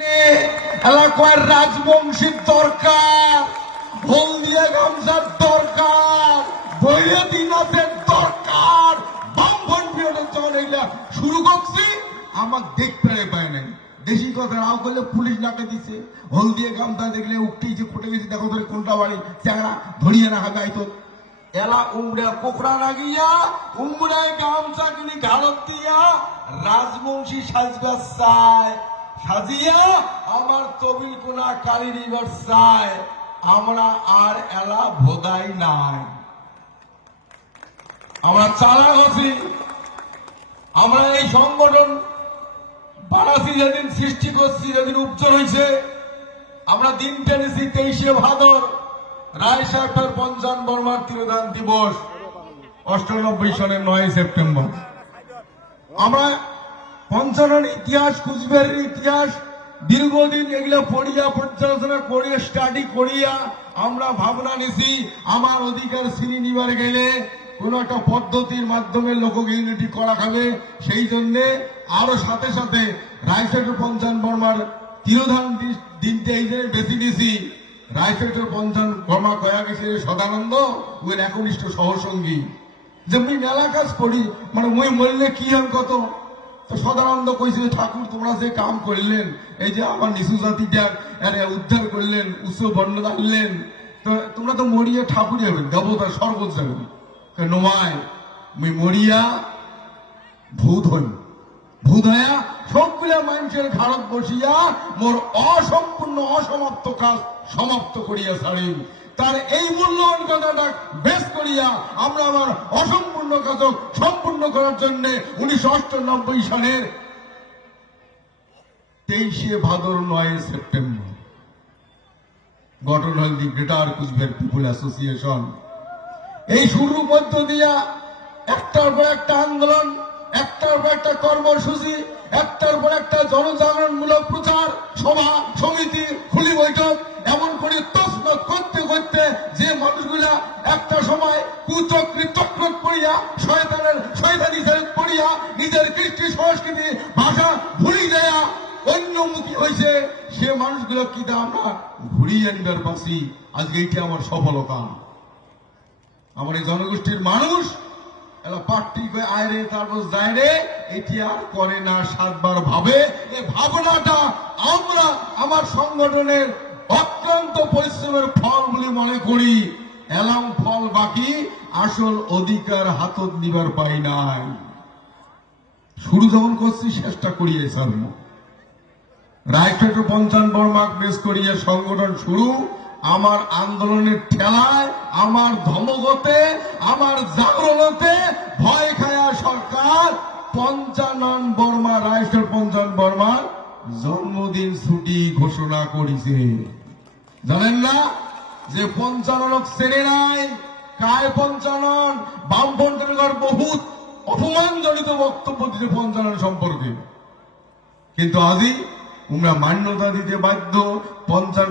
এলাকার রাজবংশীর দরকার, হলদিয়া গামছার দরকার, বৈরীনাথের দরকার। বামফ্রন্ট বিরোধের যখন এইটা শুরু করছি আমার দেখতে পায় নাই। দেশি কথা রাও করলে পুলিশ লাকে দিছে। হলদিয়া গামছা দেখলে উঠতেই যে ফুটে গেছে, দেখো তোর কোনটা বাড়ি চ্যাংড়া ধরিয়ে না হবে আইতো এলা উমরা কোকড়া লাগিয়া উমরায় গামছা কিনে ঘালত দিয়া রাজবংশী সাজগাছ চায় সাজিয়া আমার তবিল কোনা কালী রিভার চায়। আমরা আর এলা ভোদাই নাই, আমরা চালা আছি। আমরা এই সংগঠন বারাসি যেদিন সৃষ্টি করছি, যেদিন উজ্জ্বল হয়েছে, আমরা দিন টেনেছি 23শে ভাদর, রায় সাহেবের ৫৫ বর্মার তিরোধান দিবস ৯৮ সনের ৯ সেপ্টেম্বর। আমরা পঞ্চানন ইতিহাস, কুচবিহারের ইতিহাস দীর্ঘদিন এগুলো পড়িয়া পর্যালোচনা করিয়া স্টাডি করিয়া আমরা ভাবনা নিছি আমার অধিকার ছিনিয়ে নিবার গেলে কোন একটা পদ্ধতির মাধ্যমে লোক ইউনিটি করা খাবে। সেই জন্য আরো সাথে সাথে রায়চৌধুরী ৫৫ বর্মার তিরোধান দিনতে এই যে বেশি দিছি। রায়চৌধুরী ৫৫ বর্মা কয়া গেছে সদানন্দ ওই একনিষ্ঠ সহসঙ্গী, যে মুই মেলা কাজ করি, মানে মুই মরলে কি হন কত। তো সদানন্দ কইছে, ঠাকুর তোমরা যে কাম করলেন, এই যে আমার নিচু জাতিটা উদ্ধার করলেন, উচ্চ বর্ণ আনলেন, তো তোমরা তো মরিয়া ঠাকুর যাবেন, দেবতা স্বর্গত যাবেন। নয়, মুই মরিয়া ভূত হই, ভূত হইয়া সবগুলা মানুষের ঘাড়ত বসিয়া মোর অসম্পূর্ণ অসমাপ্ত কাজ সমাপ্ত করিয়া ছাড়ি। তার এই মূল্যবান কথাটা বেশ করিয়া আমরা আমার অসম্পূর্ণ কাজ সম্পূর্ণ করার জন্য ১৯৯৮ সালের ২৩শে ভাদর ৯ সেপ্টেম্বর গঠন হল the greater Coochbehar people association. এই শুরু মধ্য দিয়া একটার পর একটা আন্দোলন, একটার পর একটা কর্মসূচি, একটার পর একটা জনজাগরণমূলক প্রচার সভা সমিতি খুলি বৈঠক, এমন করে তছনছ করতে করতে যে মানুষগুলা একটা সময় কুচক্রি চক্রত পড়িয়া শয়তানি পড়িয়া নিজের কৃষ্টি সংস্কৃতি ভাষা ভুলি দেয়া অন্যমুখী হয়েছে, সে মানুষগুলো কি আমরা ঘুরিয়ে আনবার পাচ্ছি। আজকে এইটা আমার সফলতা। আমার এই জনগোষ্ঠীর মানুষ এলা পার্টি আয়রে তারপর যায়রে এটি আর করে না, সাতবার ভাবে। এই ভাবনাটা আমরা আমার সংগঠনের অক্লান্ত পরিশ্রমের ফল বলে মনে করি। এলাম ফল বাকি, আসল অধিকার হাতত নিবার পাই নাই। শুরু যখন করছি চেষ্টা করিয়ে সারব। রায়চৌধুরী ৫৫ বর্মাক বেশ করিয়ে সংগঠন শুরু। আমার আন্দোলনের ঠেলায়, আমার ধমকতে, আমার জাগরণতে ভয় খায়া সরকার ৫৫ বর্মা, রায়চৌধুরী ৫৫ বর্মার জন্মদিন ছুটি ঘোষণা করেছে। জানেন না যে ৫৫ চেনে নাই, কায় ৫৫? বামপন্থীর বহুত অপমানজনিত বক্তব্য দিতে ৫৫ সম্পর্কে, কিন্তু আজই তোমরা মান্যতা দিতে বাধ্য।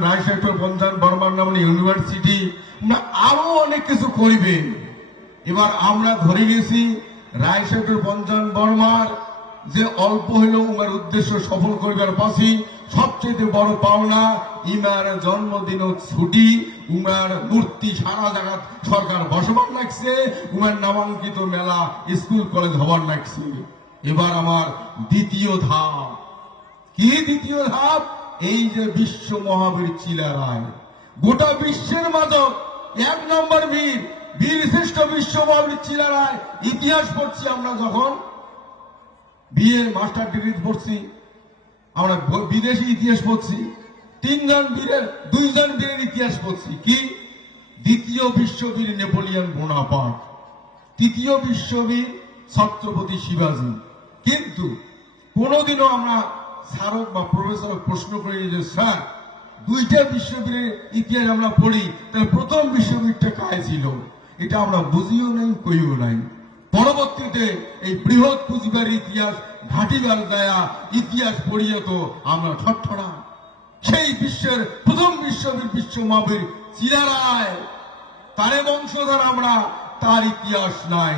রায়চৌধুরী ৫৫ বর্মার নামে ইউনিভার্সিটি, আরো অনেক কিছু করিবে। এবার আমরা ধরে গেছি রায়চৌধুরী ৫৫ বর্মার যে অল্প হইলেও উমার উদ্দেশ্য সফল করিবার পাশে সবচেয়ে বড় পাওনা ইমার জন্মদিন ছুটি। উমার মূর্তি সারা জায়গা সরকার বসবাস লাগছে, উমার নামাঙ্কিত মেলা স্কুল কলেজ হবার লাগছে। এবার আমার দ্বিতীয় ধাপ কি? দ্বিতীয় ধাপ এই যে বিশ্ব মহাবীর চিলারায়, গোটা বিশ্বের মাদক ১ নম্বর বীর, বীর শ্রেষ্ঠ বিশ্ব মহাবীর চিলারায়। ইতিহাস পড়ছি আমরা, যখন বিএ মাস্টার ডিগ্রি পড়ছি, আমরা বিদেশি ইতিহাস পড়ছি। ৩ জন বীরের ২ জন বীরের ইতিহাস পড়ছি। কি? দ্বিতীয় বিশ্ববীর নেপোলিয়ন বোনাপার্ট, তৃতীয় বিশ্ববীর ছত্রপতি শিবাজী। কিন্তু কোনোদিনও আমরা স্মারক বা প্রফেসর প্রশ্ন করি যে স্যার, ২টা বিশ্ববীরের ইতিহাস আমরা পড়ি, তাহলে প্রথম বিশ্ববীরটা কায় ছিল? এটা আমরা বুঝিও নাই, কইও নাই। পরবর্তীতে এই বৃহৎ কুচবিহার ইতিহাস ঘাটিগাল দেয়া ইতিহাস পড়িয়ে তো আমরা ঠট্টনা। সেই বিশ্বের প্রথম বিশ্ববীর বিশ্ব মহাবীর চিলারায়, তারে বংশধর আমরা, তার ইতিহাস নাই।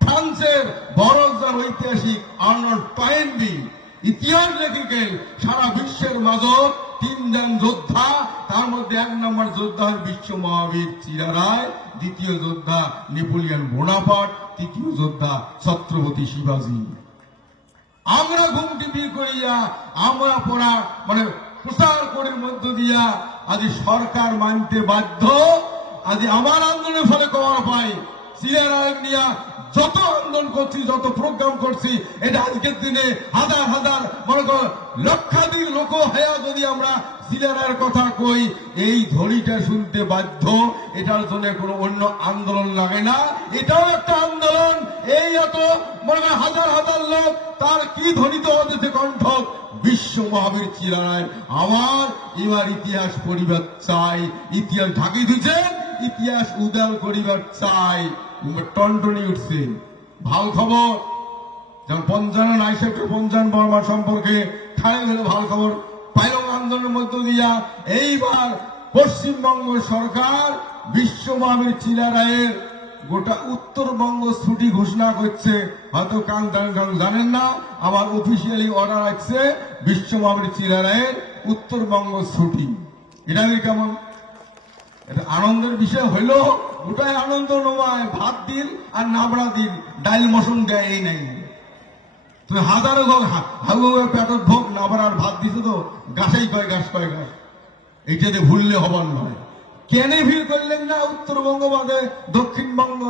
ফ্রান্সের বড় ঐতিহাসিক আর্নল্ড টয়েনবি ইতিহাস লেখিকে সারা বিশ্বের মাজত তিনজন যোদ্ধা, তার মধ্যে এক নম্বর যোদ্ধা বিশ্ব মহাবীর চিরারায়, দ্বিতীয় যোদ্ধা নেপোলিয়ন বোনাপার্ট, তৃতীয় যোদ্ধা ছত্রপতি শিবাজী। আমরা ঘুমটি বিয়ে করিয়া আমরা পড়া মানে প্রচার করির মধ্য দিয়া আজ সরকার মানতে বাধ্য। আজ আমার আন্দোলনের ফলে কমার পাই চিরারায় নিয়ে যত আন্দোলন করছি, যত প্রোগ্রাম করছি, এটা আজকের দিনে হাজার হাজার মনে কর লক্ষাধিক লোক হ্যাঁ যদি আমরা চিরারায়ের কথা কই, এই ধ্বনিটা শুনতে বাধ্য। এটার জন্য কোনো অন্য আন্দোলন লাগে না, এটাও একটা আন্দোলন। এই এত মনে কর হাজার হাজার লোক, তার কি ধ্বনিত হতেছে কণ্ঠ, বিশ্ব মহাবীর চিরারায় আমার এবার ইতিহাস পরিবার চাই। ইতিহাস ঢাকি দিচ্ছেন, ইতিহাস উদার করিবার চাই। টনটনি উঠছে। ভাল খবর, যেমন পঞ্চান্ন নাইসেপ্টের পঞ্চান্ন বর্মা সম্পর্কে খাড়ে ধরে ভাল খবর পাইলং আন্দোলনের মধ্য দিয়া এইবার পশ্চিমবঙ্গ সরকার বিশ্ব মহাবীর চিরারায়ের গোটা উত্তরবঙ্গ ছুটি ঘোষণা করছে। হয়তো কান জানেন না, আবার অফিসিয়ালি অর্ডার আসছে বিশ্ব মহাবীর চিরারায়ের উত্তরবঙ্গ ছুটি। এটা কেমন? এটা আনন্দের বিষয় হইল, গোটাই আনন্দ নয়। ভাত দিন আর নাবড়া দিন, ডাইল মশন দেয় এই নাই। তুমি হাজারো পেটত ভোগ নাবড়ার ভাত দিছো তো গাছাই কয় গাছ কয় গাছ, এইটাতে ভুললে হবার নয়। কেন ভিড় করলেন না উত্তরবঙ্গ বাদে দক্ষিণবঙ্গ?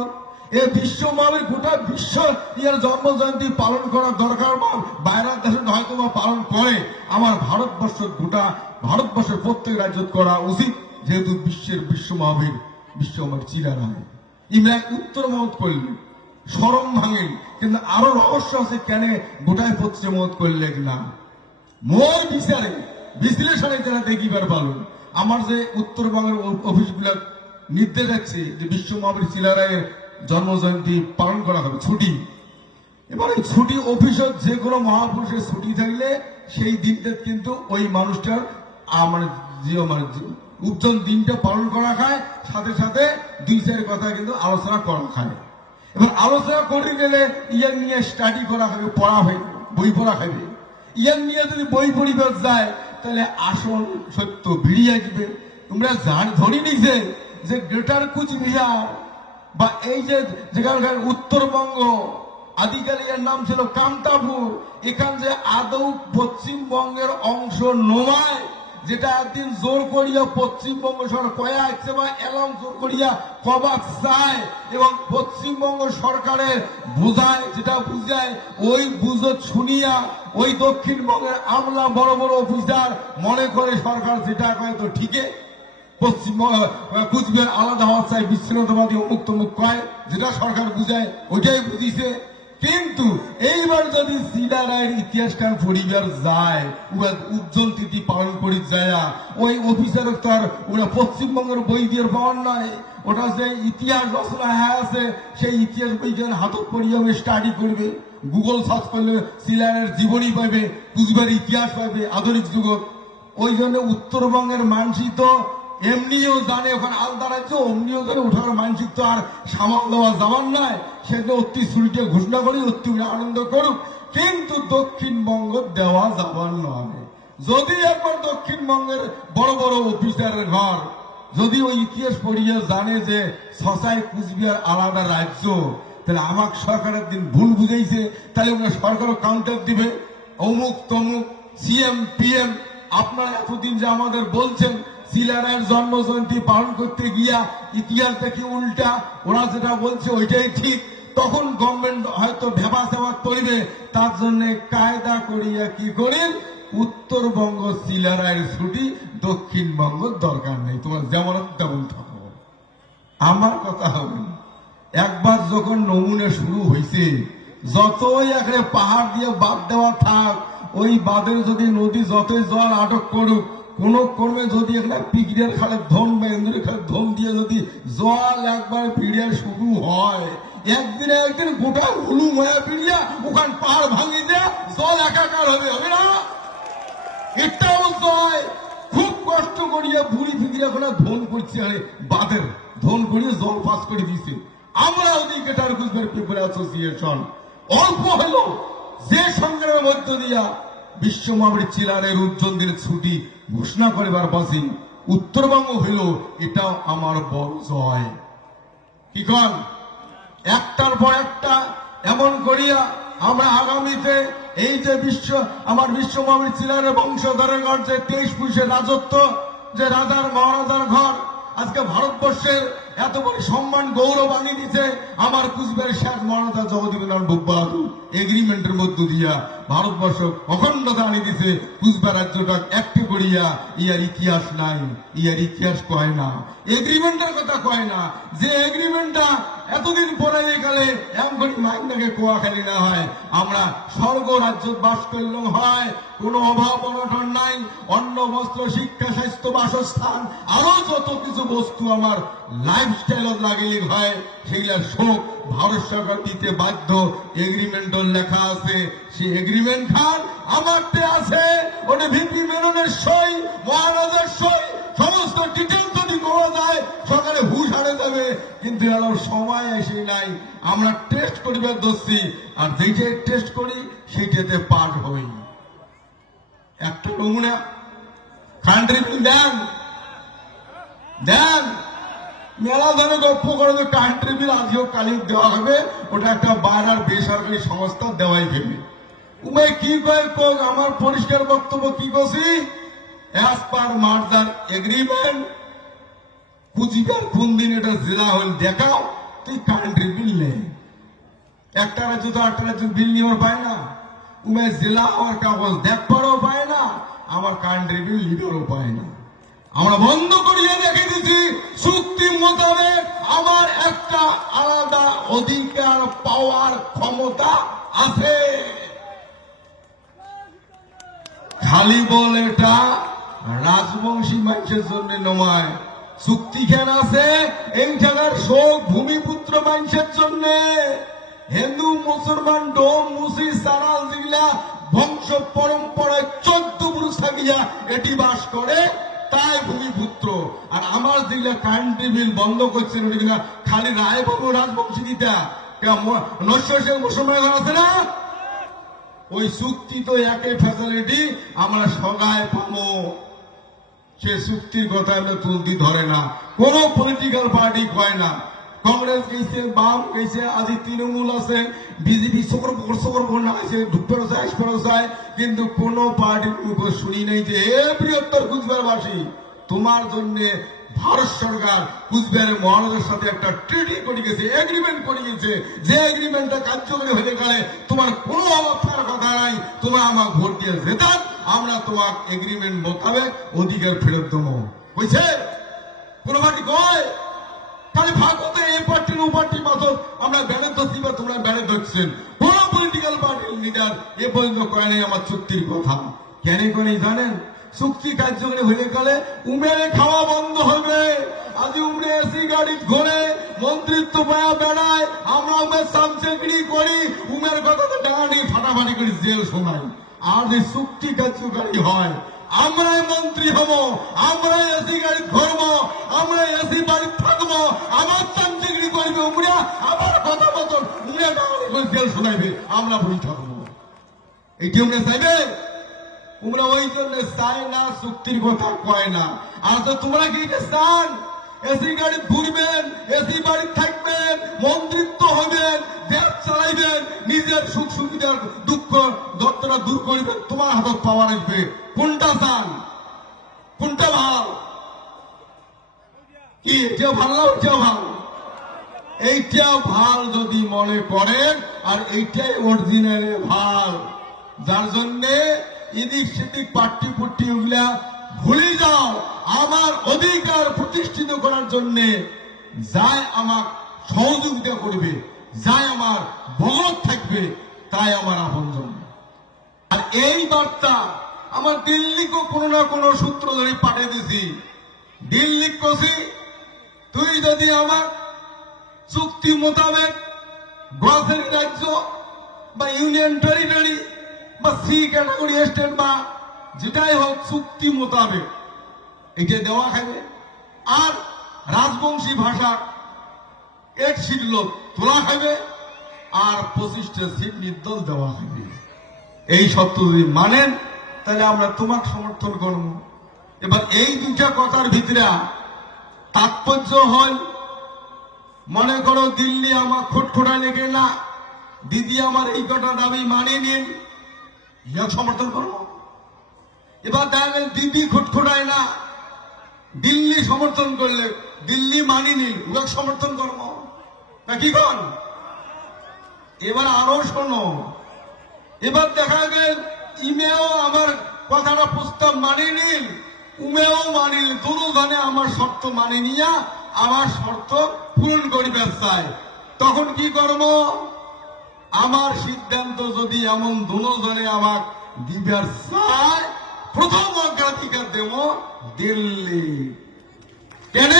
এ বিশ্ব মহাবীর গোটা বিশ্ব ইয়ার জন্ম জয়ন্তী পালন করার দরকার। বাইরের দেশে হয়তো বা পালন করে, আমার ভারতবর্ষ গোটা ভারতবর্ষের প্রত্যেক রাজ্য করা উচিত, যেহেতু বিশ্ব মহাবীর চিরারায়। ইমরা উত্তর মত করলেন, স্মরণ ভাঙেন, কিন্তু আরো রহস্য আছে কেন গোটায় পশ্চিম মত করলেন না। মোর বিচারে বিশ্লেষণে যারা দেখিবার পালন, আমার যে উত্তরবঙ্গের অফিসগুলো নির্দেশ আছে যে বিশ্ব মহাবীর চিরারায়ের জন্ম জয়ন্তী পালন করা হবে ছুটি। এবার এই ছুটি অফিসের যে কোনো মহাপুরুষের ছুটি থাকলে সেই দিনটা কিন্তু ওই মানুষটার মানে উজ্জ্বল দিনটা পালন করা খায়, সাথে সাথে দুই চার কথা কিন্তু আলোচনা করা খায়। এবার আলোচনা করে গেলে ইয়ার নিয়ে স্টাডি করা হবে, পড়া হবে, বই পড়া হবে। ইয়ার নিয়ে যদি বই পড়িবার যায় তাহলে আসল সত্য বেরিয়ে আসবে। তোমরা ধরি নিছে যে গ্রেটার কুচবিহার বা এই যে যেখানকার উত্তরবঙ্গ আদিকালে এর নাম ছিল কামতাপুর, এখান যে আদৌ পশ্চিমবঙ্গের অংশ নয়, যেটা একদিন জোর করিয়া পশ্চিমবঙ্গ সরকার কয়া আসছে বা এলাম জোর করিয়া কবাক চায় এবং পশ্চিমবঙ্গ সরকারের বোঝায়, যেটা বুঝায় ওই বুঝো শুনিয়া ওই দক্ষিণবঙ্গের আমলা বড় বড় অফিসার মনে করে সরকার যেটা কয় তো ঠিকই, পশ্চিমবঙ্গ কুচবিহার আলাদা হওয়া চাই, বিচ্ছিন্নতাবাদী অমুক তমুক কয়, যেটা সরকার বুঝায় ওইটাই বুঝিছে। কিন্তু এইবার যদি চিরারায়ের ইতিহাস কান পরিবার যায়, ওরা উজ্জ্বল তিথি পালন করি যায়, ওই অফিসার তো আর ওরা পশ্চিমবঙ্গের বই দিয়ে পাওয়ার নয়। ওটা যে ইতিহাস রচনা হ্যাঁ আছে, সেই ইতিহাস বই যেন হাতত পড়িয়ে স্টাডি করবে, গুগল সার্চ করলে চিরারায়ের জীবনী পাবে, কুচবিহারের ইতিহাস পাবে আধুনিক যুগত। ওই জন্য উত্তরবঙ্গের মানসিক তো এমনিও জানে ওখানে আলাদা রাজ্য, অমনিও জানে ওঠার মানসিক তো আর সামাল দেওয়া যাবার নয়। সেটা অতি ছুটিতে ঘোষণা করি, অতি আনন্দ করুক, কিন্তু দক্ষিণবঙ্গ দেওয়া যাবার নয়। যদি একবার দক্ষিণবঙ্গের বড় বড় অফিসারের ঘর যদি ওই ইতিহাস পড়িয়ে জানে যে ছসায় কুচবিহার আলাদা রাজ্য, তাহলে আমাকে সরকারের দিন ভুল বুঝেছে, তাহলে ওনার সরকারও কাউন্টার দিবে অমুক তমুক সিএম পিএম। আপনারা এতদিন যে আমাদের বলছেন চিরারায়ের জন্ম জয়ন্তী পালন করতে গিয়া ইতিহাসটা কি উল্টা, ওরা যেটা বলছে ওইটাই ঠিক, তখন গভর্নমেন্ট হয়তো ভেবা সেবা করবে। তার জন্য কায়দা করিয়া কি করেন, উত্তরবঙ্গ চিরারায়ের ছুটি, দক্ষিণবঙ্গ দরকার নেই, তোমার যেমন তেমন থাকো। আমার কথা হবে একবার যখন নমুনা শুরু হয়েছে, যতই এখানে পাহাড় দিয়ে বাদ দেওয়া থাক, ওই বাঁধের যদি নদী যতই জল আটক করুক, কোন কর্মে যদি এখানে পিগড়িয়ার খালে ধন বা ইন্দুরের খালে ধন দিয়ে যদি জল একবার পিড়িয়া শুরু হয়, একদিন একদিন গোটা হুলু ময়া পিড়িয়া ওখান পাহাড় ভাঙিয়ে দেয়া জল একাকার হবে, হবে না? এটা বলতে হয় খুব কষ্ট করিয়া বুড়ি ফিগিয়া ওখানে ধন করছে, আরে বাঁধের ধন করিয়ে জল পাস করে দিয়েছে। আমরা ওদিকে গ্রেটার কুচবিহার পিপল অ্যাসোসিয়েশন অল্প হলো যে সংগ্রামের মধ্য দিয়া বিশ্ব মহাবীর চিলারের উজ্জ্বল দিনের ছুটি ঘোষণা করিবার বাসী উত্তরবঙ্গ হইল, এটাও আমার বড় জয়। কি কন? একটার পর একটা এমন করিয়া আমরা আগামীতে এই যে আমার বিশ্ব মহাবীর চিলারের বংশধরের ঘর, যে 23 পুরুষের রাজত্ব, যে রাজার মহারাজার ঘর, আজকে ভারতবর্ষের এত বড় সম্মান গৌরব আনি দিছে আমার কুচবিহারের শেখ মহারাজা জগদীবনারায়ণ বাহাদুর এগ্রিমেন্টের মধ্য দিয়া ভারতবর্ষ অখণ্ডতা আনি দিছে। কুচবিহার রাজ্যটা একটি করিয়া ইয়ার ইতিহাস নাই, ইয়ার ইতিহাস কয় না, এগ্রিমেন্টের কথা কয় না। যে এগ্রিমেন্টটা এতদিন পরে গেলে এমন করে মাইন্ডাকে কোয়াখালি না হয়, আমরা স্বর্গ রাজ্য বাস করলেও হয়, কোনো অভাব অনটন নাই, অন্ন বস্ত্র শিক্ষা স্বাস্থ্য বাসস্থান আরো যত কিছু বস্তু আমার লাইফস্টাইল লাগিয়ে হয়, সেইগুলার শোক ভারত সরকার দিতে বাধ্য। এগ্রিমেন্ট লেখা আছে, সেই এগ্রিমেন্ট খান আমারতে আছে, ওটা ভিপি মেননের সই, মহারাজার সই, সমস্ত ডিটেল যদি করা যায় সকালে হুশ হারে যাবে, কিন্তু এর সময় এসে নাই। আমরা টেস্ট করিবার দোষী, আর যেটা টেস্ট করি সেইটাতে পাস হই। একটা নমুনা কান্ট্রি বিল দেন দেন, মেলা ধরে গল্প করে যে কান্ট্রি বিল আজও কালি দেওয়া হবে, ওটা একটা বাইরের বেসরকারি সংস্থা দেওয়াই দেবে। উমায় কি কয় কোক, আমার পরিষ্কার বক্তব্য কি করছি, অ্যাজ পার মার্জার এগ্রিমেন্ট কুচবিহার কোন দিন এটা জেলা হইল দেখাও, তুই কান্ট্রি বিল নেই। একটা রাজ্য তো আটটা রাজ্য বিল নেওয়ার পায় না, উমায় জেলা আমার কাগজ দেখবারও পায় না, আমার কান্ট্রি বিল লিডারও পায় না। আমরা বন্ধ করিয়ে রেখে দিচ্ছি, চুক্তি মোতাবেক আমার একটা আলাদা অধিকার পাওয়ার ক্ষমতা আছে। খালি বল এটা রাজবংশী মানুষের জন্য নয়, চুক্তি কেন আছে এই জায়গার শোক ভূমিপুত্র মানুষের জন্য। হিন্দু মুসলমান ডোম মুসি সারাল যেগুলা বংশ পরম্পরায় 14 পুরুষ থাকিয়া এটি বাস করে, তাই ভূমিপুত্র। আর আমার যেগুলা কারেন্ট বিল বন্ধ করছেন ওটা কিনা খালি রায় বাবু রাজবংশী দিতা নশ্বর মুসলমান আছে না, ওই চুক্তি তো একই ফ্যাসিলিটি আমরা সগায় পাবো। সে চুক্তির কথা আমরা তুলতি ধরে না, কোন পলিটিক্যাল পার্টি কয় না। কংগ্রেস গেছে, বাম গেছে, আজি তৃণমূল আছে, বিজেপি সকর না আছে, ঢুকতেও চায় আসতেও চায়, কিন্তু কোন পার্টির মুখে শুনি নেই যে হে বৃহত্তর কুচবিহারবাসী, তোমার জন্য ভারত সরকার কুচবিহারের মহারাজার সাথে একটা ট্রিটি করে গেছে, এগ্রিমেন্ট করে গেছে, যে এগ্রিমেন্টটা কার্যকরী হয়ে গেলে তোমার কোনো অবস্থার কথা নাই, তোমরা আমার ভোট দিয়ে জেতান, আমরা তোমার এগ্রিমেন্ট মোতাবেক অধিকার ফেরত দেবো। বুঝছে? কোন পার্টি কয় খালি ভাগতে এই পার্টির ও পার্টির মতো আমরা ব্যানে ধরছি বা তোমরা ব্যানে ধরছেন। কোন পলিটিক্যাল পার্টির লিডার এ পর্যন্ত কয় নাই আমার চুক্তির কথা। কেন করে জানেন? চুক্তি কার্যকরী হয়ে গেলে উমেরে খাওয়া বন্ধ হবে। আজ উমরে এসি গাড়ি ঘোরে, মন্ত্রিত্ব পায়া বেড়ায়, আমরা উমের সামচেকড়ি করি, উমের কথাতে ডাঙানি ফাটাফাটি করে জেল শোনাই। আর যে চুক্তি কার্যকরী হয় আমরাই মন্ত্রী হব, আমরাই এসি গাড়ি ঘুরবো, আমরা এসি বাড়ি থাকবো, আমার চামচিগড়ি করবে উমরা, আমার কথা মতন উমরা ডাঙানি করে জেল শোনাইবে, আমরা বই থাকবো। এইটি উমরা চাইবে? তোমরা ওই জন্য চায় না, চুক্তির কথা কয় না। আর তো তোমরা কি চান? এসি গাড়ি ঘুরবেন, এসি বাড়ি থাকবেন, মন্ত্রিত্ব হবেন, দেশ চালাইবেন, নিজের সুখ সুবিধার দুঃখ দত্তরা দূর করবেন, তোমার হাতত পাওয়ার আসবে। কোনটা চান? কোনটা ভাল? কি এটাও ভালো না ওইটাও ভালো? এইটাও ভাল যদি মনে করেন, আর এইটাই অরিজিনালে ভাল। যার জন্যে এদিক সেদিক পাট্টি পুট্টি ওগুলা ভুলে যাও। আমার অধিকার প্রতিষ্ঠিত করার জন্য যাই আমার সহযোগিতা করবে, যাই আমার বলদ থাকবে, তাই আমার আপনজন। আর এই বার্তা আমার দিল্লিকে কোনো না কোনো সূত্র ধরে পাঠিয়ে দিছি। দিল্লি কছি, তুই যদি আমার চুক্তি মোতাবেক গ্রসারি রাজ্য বা ইউনিয়ন টেরিটরি বা সি ক্যাটাগরি স্টেট বা যেটাই হোক চুক্তি মোতাবেক এটা দেওয়া খাবে। আর রাজবংশী ভাষা 1 সিট লোক তোলা খাবে, আর 25টা সিট নির্দল দেওয়া খাবে। এই সত্য যদি মানেন তাহলে আমরা তোমাকে সমর্থন করব। এবার এই দুটা কথার ভিতরে তাৎপর্য হয়, মনে করো দিল্লি আমার খোটখোটা লেগে না, দিদি আমার এই কটা দাবি মানিয়ে নিন, সমর্থন করবো। এবার দেখেন দিদি খোটখোটায় না, দিল্লি সমর্থন করলে দিল্লি মানি নিন, সমর্থন করবো না কি কন? এবার আরো শোনো, এবার দেখা গেল ইমেও আমার কথাটা প্রস্তাব মানি নিন, উমেও মানিল, দুজনে আমার শর্ত মানি নিয়া আমার শর্ত পূরণ করিবে চাই। তখন কি করব? আমার সিদ্ধান্ত যদি এমন দুজনে আমার দিবার চায়, প্রথম অগ্রাধিকার দেব দিল্লি। কেন?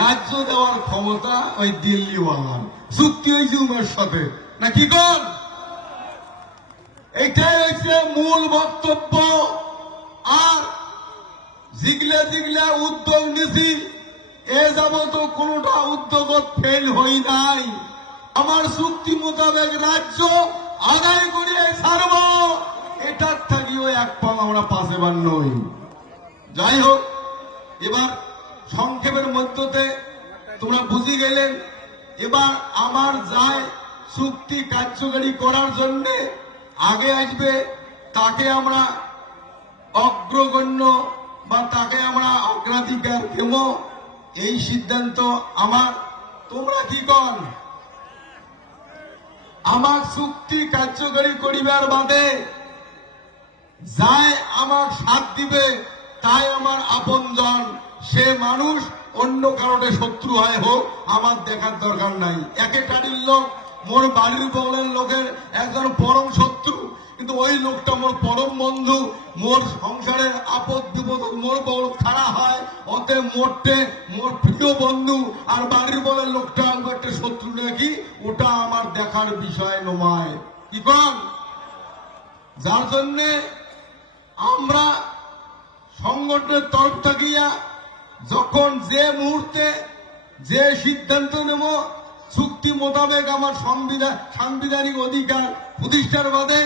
রাজ্য দেওয়ার ক্ষমতা ওই দিল্লিওয়ালার, চুক্তি হয়েছে উমের সাথে, না কি কর? এইটাই হচ্ছে মূল বক্তব্য। আর জিগলে জিগলে উদ্যোগ নিছি, এ যাবত কোনটা উদ্যোগ ফেল হই নাই। আমার চুক্তি মোতাবেক রাজ্য আদায় করিয়ে ছাড়ব, এটার থাকিও এক পাও আমরা পাশেবার নই। যাই হোক, এবার সংক্ষেপের মধ্যে তোমরা বুঝি গেলেন। এবার আমার যায় চুক্তি কার্যকারী করার জন্য আগে আসবে, তাকে আমরা অগ্রগণ্য বা তাকে আমরা অগ্রাধিকার দেব, এই সিদ্ধান্ত আমার। তোমরা কি কর? আমার চুক্তি কার্যকারী করিবার বাদে যায় আমার সাথ দিবে, তাই আমার আপনজন। সে মানুষ অন্য কারণে শত্রু হয় হোক, আমার দেখার দরকার নাই। একে টাড়ির লোক মোর বাড়ির বগলের লোকের একজন পরম শত্রু, কিন্তু ওই লোকটা মোর পরম বন্ধু। মোর সংসারের আপদ বিপদ মোর বড় খারাপ হয়, অতএব মোরটে মোর প্রিয় বন্ধু। আর বাড়ির বগলের লোকটা একটা শত্রু নাকি, ওটা আমার দেখার বিষয় নয়। কি কন? যার জন্যে আমরা সংগঠনের তরফ থাকিয়া যখন যে মুহূর্তে যে সিদ্ধান্ত নেব, চুক্তি মোতাবেক আমার সাংবিধানিক অধিকার প্রতিষ্ঠার বাদে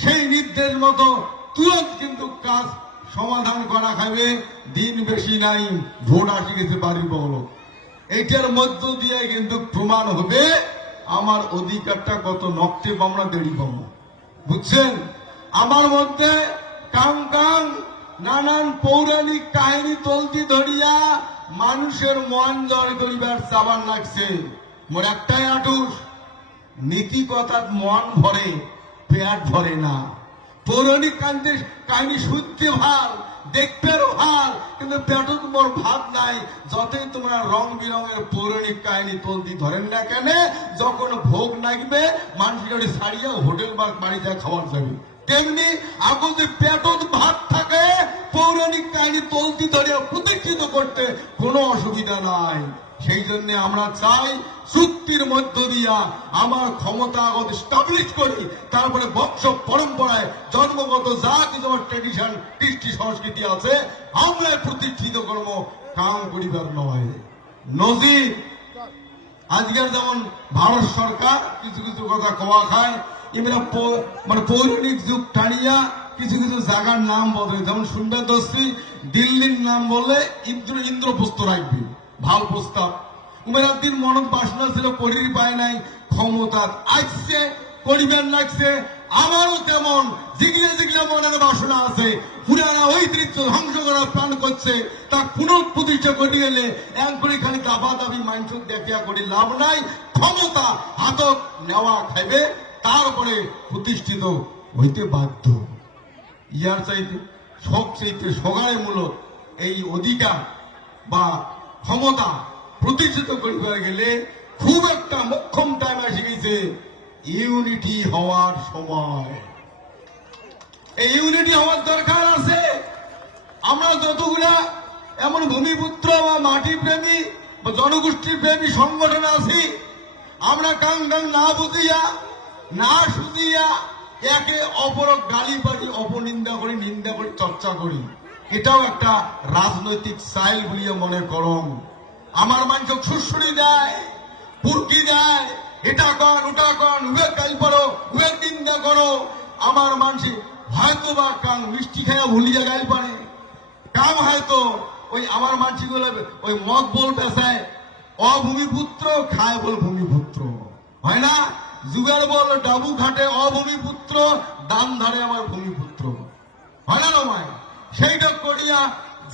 সেই নির্দেশ মতো তুরন্ত কিন্তু কাজ সমাধান করা খাবে। দিন বেশি নাই, ভোট আসে গেছে বাড়ির বহল। এইটার মধ্য দিয়ে কিন্তু প্রমাণ হবে আমার অধিকারটা কত নকটে আমরা দেরি পাবো। বুঝছেন? আমার মধ্যে কাং কাং নানান পৌরাণিক কাহিনী তলতি ধরিয়া মানুষের মন জয় করিবার চাবান লাগছে। মোর একটাই আটুস, নীতি কথার মন ভরে, পেট ভরে না। পৌরাণিক কাহিনী শুনতে ভাল, দেখতেও ভাল, কিন্তু পেটত মোর ভাত নাই। যতই তোমরা রং বিরঙের পৌরাণিক কাহিনী তলতি ধরেন না কেন, যখন ভোগ লাগবে মানুষের ছাড়িয়া হোটেল বা বাড়িতে খাবার যাবে, তেমনি এখন যে পেটত ভাত থাকে, পৌরাণিক কাহিনী তলতি ধরিয়া প্রতিষ্ঠিত করতে কোনো অসুবিধা নাই। সেই জন্য আমরা চাই চুক্তির মধ্য দিয়া আমার ক্ষমতা আগত স্টাবলিশ করি, তারপরে বংশ পরম্পরায় জন্মগত যা কিছু আমার ট্রেডিশন কৃষ্টি সংস্কৃতি আছে আমরা প্রতিষ্ঠিত করবো, কাম করিবার নয়। নজির আজকের যেমন ভারত সরকার কিছু কিছু কথা কওয়া খায়, এরা মানে পৌরাণিক যুগ টানিয়া কিছু কিছু জায়গার নাম বলে। যেমন সুন্দর দস্তি দিল্লির নাম বললে ইন্দ্রপ্রস্থ রাখবে, ভাল প্রস্তাব। উমেরাদ্দিন মনত বাসনা ছিল, করির পায় নাই, ক্ষমতা আসছে, পরিবার লাগছে। আমারও তেমন জিগলে জিগলে মনের বাসনা আছে, পুরানা ঐতিহ্য ধ্বংস করার প্ল্যান করছে। তা পুনঃপ্রতিষ্ঠা করতে গেলে এক করে খালি দাবা দাবি মাংস দেখিয়া করি লাভ নাই। ক্ষমতা হাতত নেওয়া খাইবে, তারপরে প্রতিষ্ঠিত হইতে বাধ্য। ইয়ার চাইতে সবচেয়ে সগায়মূলক এই অধিকার বা ক্ষমতা প্রতিষ্ঠিত করিতে গেলে খুব একটা মোক্ষম টাইম এসে গেছে, ইউনিটি হওয়ার সময়। এই ইউনিটি হওয়ার দরকার আছে। আমরা যতগুলা এমন ভূমিপুত্র বা মাটি প্রেমী বা জনগোষ্ঠী প্রেমী সংগঠন আছি, আমরা কাং কাং না বুঝিয়া না শুনিয়া একে অপর গালি পাটি অপনিন্দা করি, নিন্দা করি, চর্চা করি। এটাও একটা রাজনৈতিক স্টাইল বলিয়া মনে করম। আমার মানুষ সুশ্রী দেয়, পুরকি দেয়, এটা কর ওটা কর, উভের গাল পারো, উভের নিন্দা করো। আমার মানুষ হয়তো বা কাং মিষ্টি খেয়ে ভুলিয়া গাই পারে, কাং হয়তো ওই আমার মানসিগুলো ওই মদ বল পেশায় অভূমিপুত্র খায় বল ভূমিপুত্র হয় না, যুগের বল ডাবু ঘাটে অভূমিপুত্র, দান ধারে আমার ভূমিপুত্র হয় না নয়। সেইটা করিয়া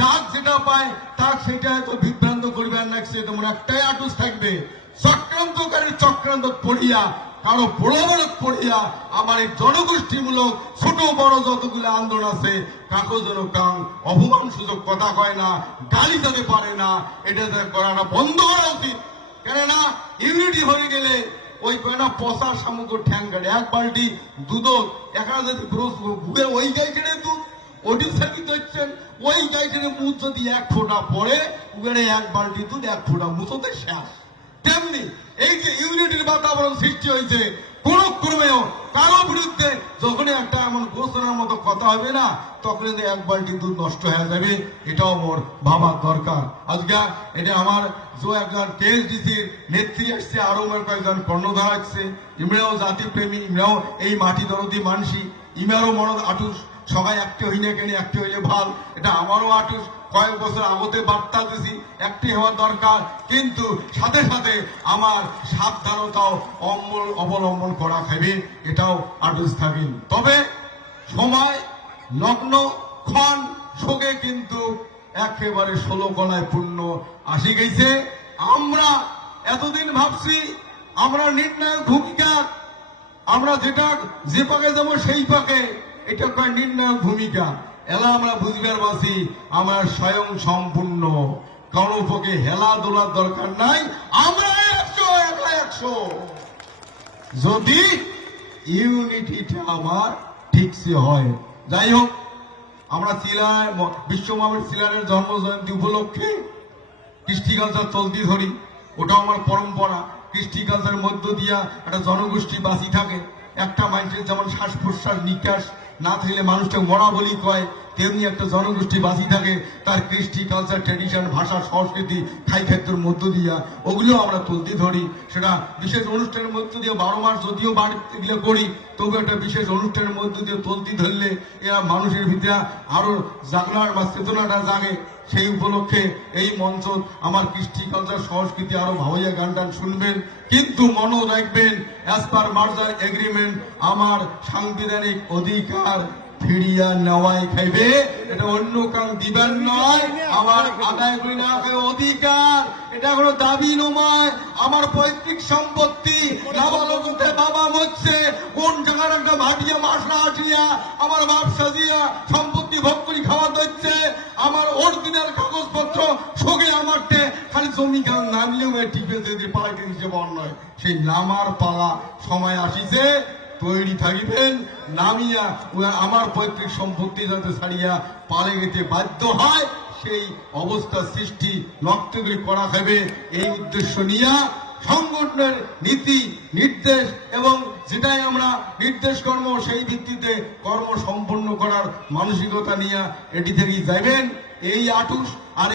যাক যেটা পায় তাক সেটা হয়তো বিভ্রান্ত করিবার লাগছে। তোমার একটাই আটুস থাকবে, চক্রান্তকারী চক্রান্ত পড়িয়া কারো প্রলোভনত পড়িয়া আমার এই জনগোষ্ঠীমূলক ছোট বড় যতগুলো আন্দোলন আছে কাকো যেন কাং অপমান সুযোগ কথা কয় না, গালি দিতে পারে না, এটা করাটা বন্ধ করা উচিত। কেননা ইউনিটি হয়ে গেলে ওই কয়না পচার সামগ্র ঠ্যাং গাড়ি এক বালতি দুধ একা যদি ঘুরে ওই গাই কেড়ে দুধ ওড়িশা কি দেখছেন, ওই গাইটের মুখ যদি এক ফোঁটা পড়ে উগেরে এক বালতি দুধ এক ফোঁটা মুছোতে শেষ। তেমনি এই যে ইউনিটির বাতাবরণ সৃষ্টি হয়েছে কোন ক্রমেও কারো বিরুদ্ধে যখনই একটা এমন ঘোষণার মতো কথা হবে না তখন এক বালতি দুধ নষ্ট হয়ে যাবে, এটাও মোর ভাবার দরকার। আজকে এটা আমার যে একজন কেএসডিসির নেত্রী আসছে, আরো আমার কয়েকজন কর্ণধার আসছে, ইমরাও জাতিপ্রেমী, ইমরাও এই মাটি দরদি মানসি, ইমারও মনদ আটুস, সবাই একটি হইলে কেন একটি হইলে ভাল, এটা আমারও আটুস, কয়েক বছর আগতে বার্তা দিছি একটি হওয়ার দরকার, কিন্তু সাথে সাথে আমার সাবধানতাও অবলম্বন করা খাইবে, এটাও আটুস থাকবেন। তবে সময় লগ্ন ক্ষণ শোকে কিন্তু একেবারে 16 গলায় পূর্ণ আসি গেছে। আমরা এতদিন ভাবছি আমরা নির্ণায়ক ভূমিকা, আমরা যেটা যে পাকে যাবো সেই পাকে, এটা কয় নির্ণায়ক ভূমিকা। এলা আমরা বুঝবার বাসি আমরা স্বয়ং সম্পূর্ণ, কারো পক্ষে হেলা দোলার দরকার নাই, আমরা 100 যদি ইউনিটিটা আমার ঠিকসে হয়। যাই হোক, আমরা সিলার বিশ্বমানব সিলারের জন্ম জয়ন্তী উপলক্ষে কৃষ্টি কালচার চলতি ধরি, ওটাও আমার পরম্পরা। কৃষ্টি কালচারের মধ্য দিয়া একটা জনগোষ্ঠী বাঁচি থাকে। একটা মানুষের যেমন শ্বাস প্রশ্বাস নিকাশ না থাকলে মানুষটা মরা বলি কয়, তেমনি একটা জনগোষ্ঠী বাঁচি থাকে তার কৃষ্টি কালচার ট্র্যাডিশন ভাষা সংস্কৃতি খাই খাদ্যের মধ্য দিয়া, ওগুলো আমরা তুলতে ধরি। সেটা বিশেষ অনুষ্ঠানের মধ্য দিয়ে 12 মাস যদিও এগুলো করি, তবু একটা বিশেষ অনুষ্ঠানের মধ্য দিয়ে তুলতে ধরলে এরা মানুষের ভিতরে আরো জাগলার বা চেতনাটা জাগে। সেই উপলক্ষে এই মঞ্চ আমার কৃষ্টি কালচার সংস্কৃতি আরো ভাবাইয়া গান টান শুনবেন, কিন্তু মনে রাখবেন অ্যাজ পার মার্জার এগ্রিমেন্ট আমার সাংবিধানিক অধিকার ফিরিয়া নেওয়াই খাইবে, এটা অন্য কারণ দিবেন নয়, আমার আদায় করে নেওয়া অধিকার, এটা কোনো দাবি নয়। আমার পৈতৃক সম্পত্তি নাবালকতে বাবা মরছে কোন জায়গার একটা ভাবিয়া মাসলা আসিয়া আমার বাপ সাজিয়া সম্পত্তি ভোগ করি খাওয়া দিচ্ছে, আমার অরিজিনাল কাগজপত্র সঙ্গে আমার খালি জমি গান নামলেও টিপে যদি পালাইতে হিসেবে নয়, সেই নামার পালা সময় আসিছে, তৈরি থাকিবেন। নামিয়া আমার পৈতৃক সম্পত্তি যাতে ছাড়িয়া পালে যেতে বাধ্য হয় সেই অবস্থা সৃষ্টি লক্ষ্যগুলি করা হবে। এই উদ্দেশ্য নিয়ে সংগঠনের নীতি নির্দেশ এবং যেটাই আমরা নির্দেশ কর্ম সেই ভিত্তিতে কর্ম সম্পন্ন করার মানসিকতা নিয়ে এটি থেকেই যাবেন। এই আটুস আর